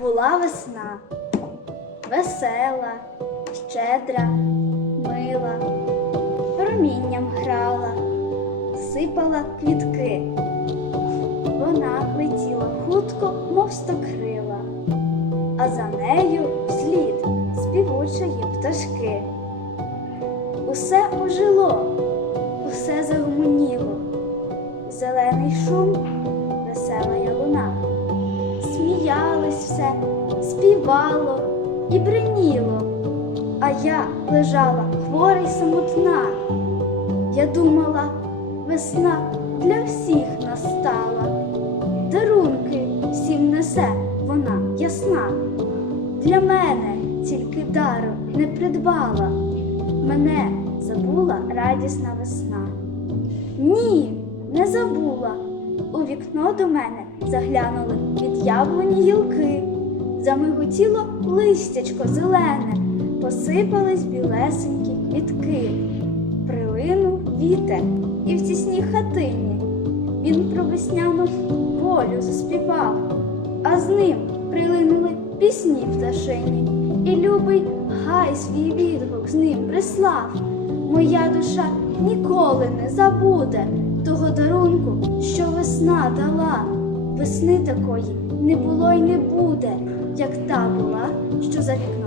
Була весна, весела, щедра, мила, промінням грала, сипала квітки. Вона летіла хутко, мов стокрила, а за нею вслід співучої пташки. Усе ожило, усе загомоніло, зелений шум, весела ялуна. Сміялось все, співало і бриніло, а я лежала хвора й самотна. Я думала, весна для всіх настала, дарунки всім несе вона ясна. Для мене тільки дару не придбала, мене забула радісна весна. Ні, не забула. Вікно до мене заглянули від яблуні гілки, замиготіло листячко зелене, посипались білесенькі квітки. Прилинув вітер і в тісній хатині. Він про весняну волю заспівав, а з ним прилинули пісні пташині, і любий гай свій відгук з ним прислав. Моя душа ніколи не забуде того дарунку, що весна дала. Весни такої не було й не буде, як та була, що за вікном